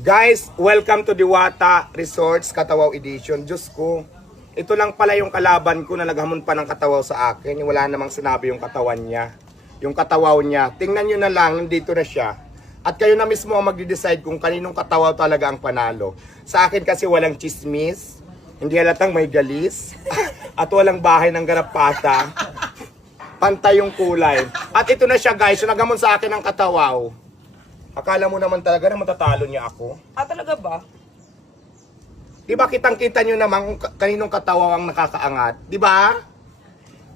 Guys, welcome to Diwata Resorts Katawaw Edition. Diyos ko, ito lang pala yung kalaban ko na naghamon pa ng katawaw sa akin. Wala namang sinabi yung katawan niya. Yung katawaw niya. Tingnan nyo na lang, nandito na siya. At kayo na mismo ang magde-decide kung kaninong katawaw talaga ang panalo. Sa akin kasi walang chismis, hindi halatang may galis, at walang bahay ng garapata. Pantay yung kulay. At ito na siya guys, yung naghamon sa akin ng katawaw. Akala mo naman talaga na matatalo niya ako? Ah, talaga ba? Di ba kitang-kita nyo naman kung kaninong katawaw ang nakakaangat? Di ba?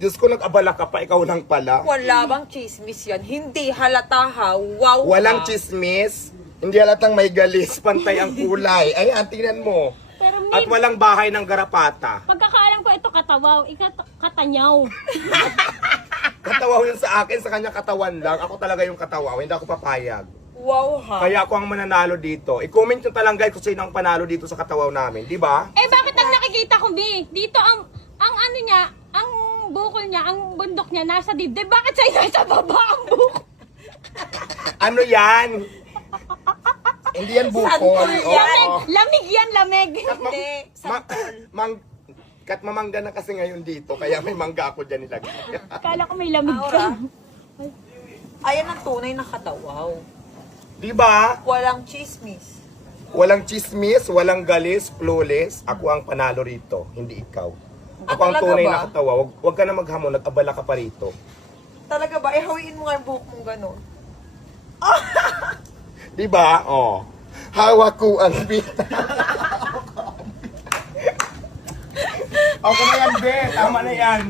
Diyos ko, nag-abala ka pa, ikaw lang pala. Wala bang chismis yan? Hindi halata ha. Wow. Walang ha. chismis, hindi halatang may galis, pantay ang kulay. Ayan, tingnan mo. Pero At walang bahay ng garapata. pagkakaalam ko ito katawaw, katanyaw. Katawaw yun sa akin, sa kanya katawan lang. Ako talaga yung katawaw, hindi ako papayag. Wow ha. Kaya ako ang mananalo dito. I-comment nyo talang guys kung sino ang panalo dito sa katawaw namin, di ba? Eh bakit ang nakikita ko, B? Dito ang ano niya, ang bukol niya, ang bundok niya nasa dibdib. Bakit sa'yo nasa baba ang bukol? Ano yan? Hindi yan bukol. Santol yan. Oo. Lamig yan, lamig. Hindi. Kat mamangga na kasi ngayon dito, kaya may mangga ako dyan nilagay. Kala ko may lamig Aura. ka. Ayan ang tunay na katawaw. Di ba? Walang chismis. Walang chismis, walang galis, flawless. Ako ang panalo rito, hindi ikaw. Ako ang talaga tunay ba? na katawa. Huwag ka na maghamon, nag-abala ka pa rito. Talaga ba? Eh, hawiin mo nga yung buhok mong gano'n. Di ba? Oh. Hawak ko ang bita. Okay na yan, Be. Tama na yan.